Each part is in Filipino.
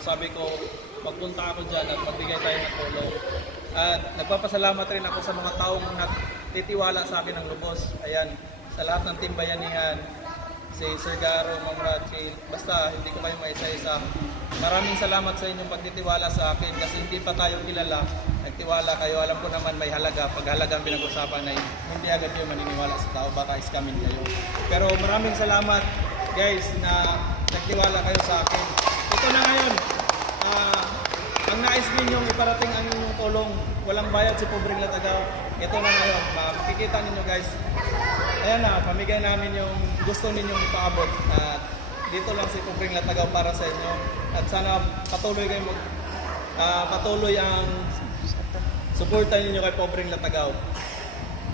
sabi ko, magpunta ako dyan at magbigay tayo ng tulong. At nagpapasalamat rin ako sa mga taong nagtitiwala sa akin ng lubos. Ayan, sa lahat ng Team Bayanihan, si Sir Garo, Ma'am Rachel, basta hindi ko kayo maisa-isa. Maraming salamat sa inyong pagtitiwala sa akin kasi hindi pa tayo kilala. Nagtiwala kayo, alam ko naman may halaga. Pag halagang pinag-usapan ay hindi agad kayo maniniwala sa tao, baka iskamin kayo. Pero maraming salamat guys na nagtiwala kayo sa akin. Ito na ngayon, ang nais ninyong iparating ang inyong tulong, walang bayad si Pobreng Latagaw. Ito na ngayon, makikita ninyo guys. Ayan na, pamigay namin yung gusto ninyong ipaabot. At dito lang si Pobreng Latagaw para sa inyo. At sana patuloy kayo patuloy ang suporta ninyo kay Pobreng Latagaw.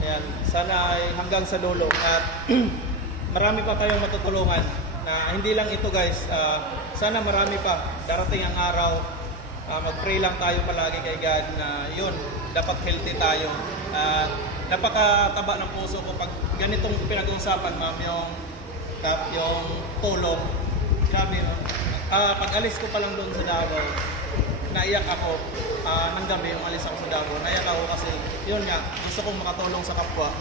Ayan, sana ay hanggang sa dulo. At marami pa kayong matutulungan. Na hindi lang ito guys, sana marami pa. Darating ang araw, mag-pray lang tayo palagi kay God na yun, dapat healthy tayo. Napakataba ng puso ko pag ganitong pinag-uusapan, ma'am, yung tulong. Grabe, no? Pag alis ko pa lang doon sa Davao, naiyak ako. Nang gabi yung alis ako sa Davao, naiyak ako kasi yun nga, gusto kong makatulong sa kapwa.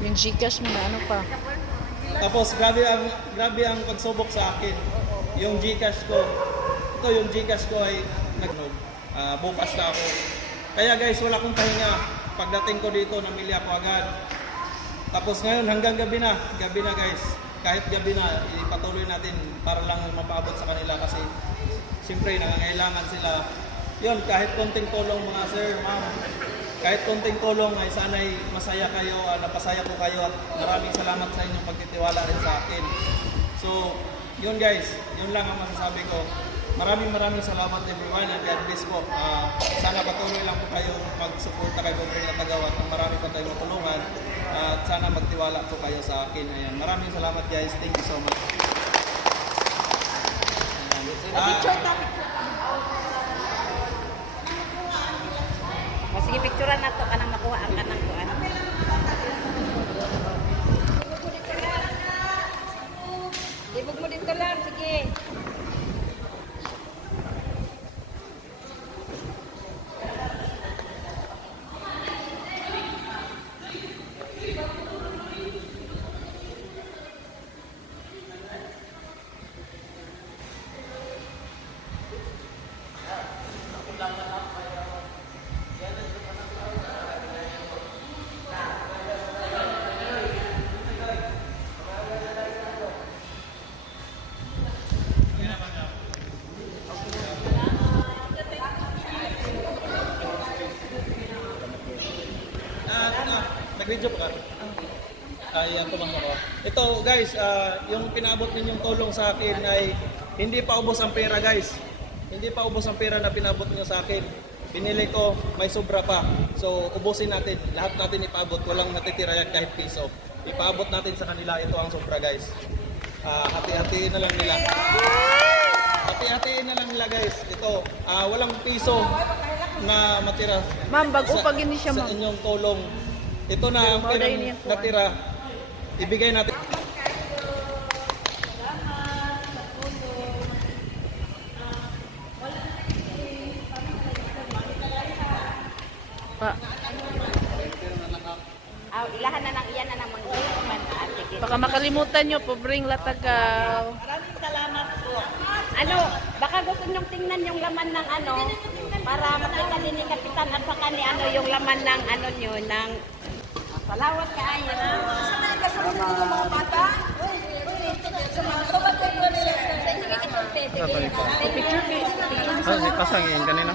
Yung Gcash mo na ano pa? Tapos grabe ang pagsubok sa akin. Yung Gcash ko, ito yung Gcash ko ay nagnog. Bukas na ako. Kaya guys, wala akong pahinga. Pagdating ko dito, namili ako agad. Tapos ngayon hanggang gabi na guys. Kahit gabi na, ipatuloy natin para lang mapaabot sa kanila kasi siyempre nangangailangan sila. Yun, kahit konting tulong mga sir, ma'am. Kahit konting tulong ay sana'y masaya kayo, napasaya ko kayo at maraming salamat sa inyong pagtitiwala rin sa akin. So, yun guys, yun lang ang masasabi ko. Maraming salamat everyone and God bless po. Sana patuloy lang po kayo magsuporta kay Pobreng Latagaw at marami pa tayong matulungan. At sana magtiwala po kayo sa akin. Ayan. Maraming salamat guys. Thank you so much. Sige, picturean na to kanang makuha ang kanang kuan. Ibog mo dito lang, sige. Nag-video pa ka? Ayan, tumang ako. Ito guys, yung pinabot ninyong tulong sa akin ay hindi pa ubos ang pera guys. Hindi pa ubos ang pera na pinabot niyo sa akin. Binili ko, may sobra pa. So, ubusin natin. Lahat natin ipaabot. Walang natitira yan kahit piso. Ipaabot natin sa kanila. Ito ang sobra guys. Hati-hatiin na lang nila. Hati-hatiin na lang nila guys. Ito, walang piso na matira. Ma'am, bago pag ini siya, Sa ma'am. inyong tulong. Ito na ang perang natira. Ibigay natin. Pa. Ilahan na ng iyan na ng mga man. Baka makalimutan nyo, Pobreng Latagaw. Maraming salamat po. Baka gusto nyong tingnan yung laman ng para makita ni Kapitan at saka ni yung laman ng nyo, ng salawat kaayo. Sa kasunod ng mga bata. Picture, picture. Pasangin kanina.